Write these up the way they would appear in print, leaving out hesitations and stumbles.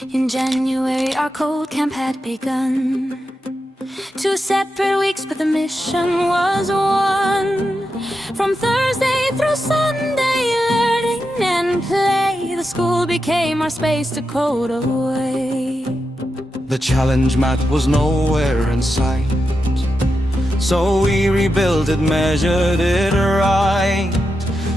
In January our code camp had begun. 2 separate weeks, but the mission was one. From Thursday through Sunday, learning and play, the school became our space to code away. The challenge mat was nowhere in sight, so we rebuilt it, measured it right.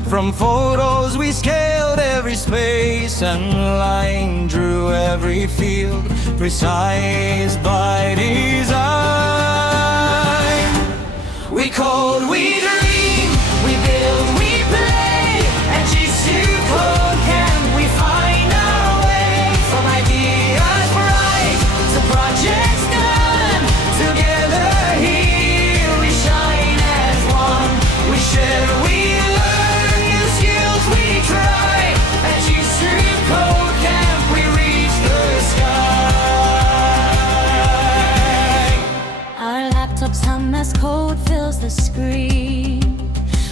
From photos we scaled every space and line, drew every field precise by design. We code, we dream, we build, we play. At GSÜ Code Camp we find our way. From ideas bright to projects done, together here we shine as one. We share, we learn new skills, we try. At GSÜ Code Camp we reach the sky. Our laptops hum as code fills the screen.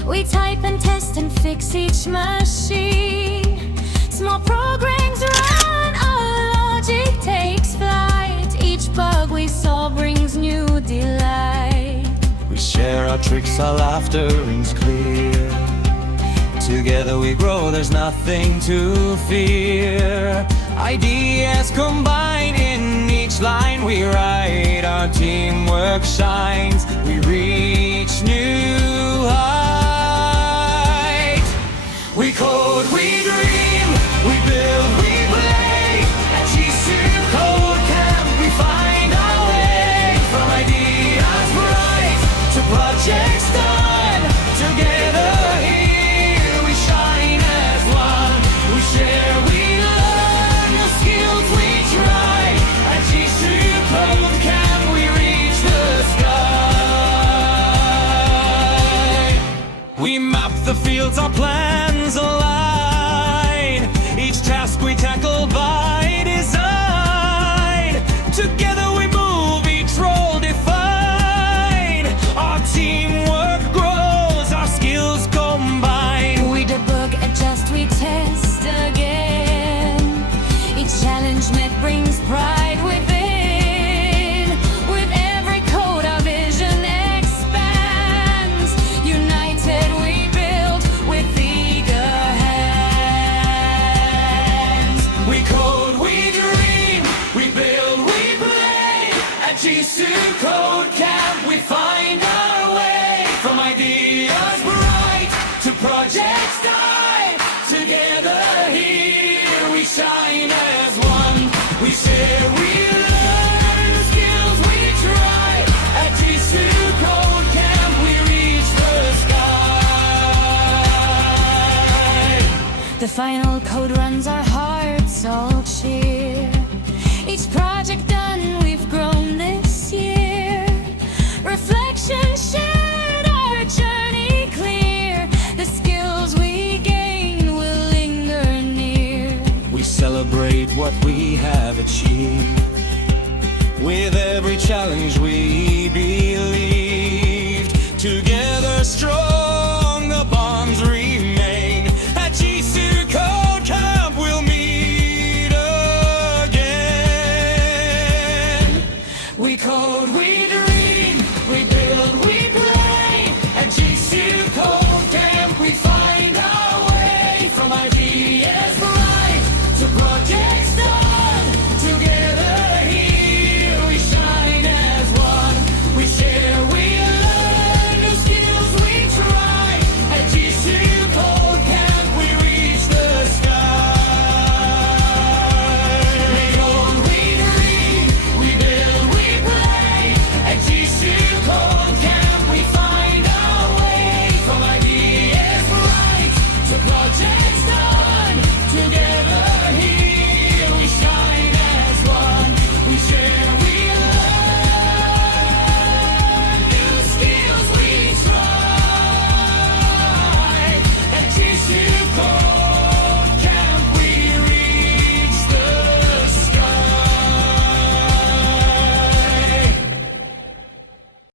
We type and test and fix each machine. Small programs run, our logic takes flight. Each bug we solve brings new delight. We share our tricks, our laughter rings clear. Together we grow, there's nothing to fear. Ideas combine in each line we write. Our teamwork shines, we reach new height. We code, we dream, we build, we play. At GSÜ Code Camp we find our way. From ideas bright to projects done, together here we shine as one. We share, we learn new skills, we try. At GSÜ Code Camp we reach the sky. We map the fields, our plans align. Each task we tackle by design. Together we move, each role define. Our teamwork grows, our skills combine. We debug, adjust, we test again. Each challenge met brings pride within. With every code our vision expands. United we build with eager hands. We code, we dream, we build, we play. At GSÜ Code Camp we find our way. From ideas bright to projects die, together here we shine as one. We share, we learn skills, we try. At GSÜ Code Camp we reach the sky. The final code runs, our hearts all cheer. Each project done, we've grown this year. Reflection shared, our journey clear. The skills we gain will linger near. We celebrate what we have achieved. With every challenge we believed. Together strong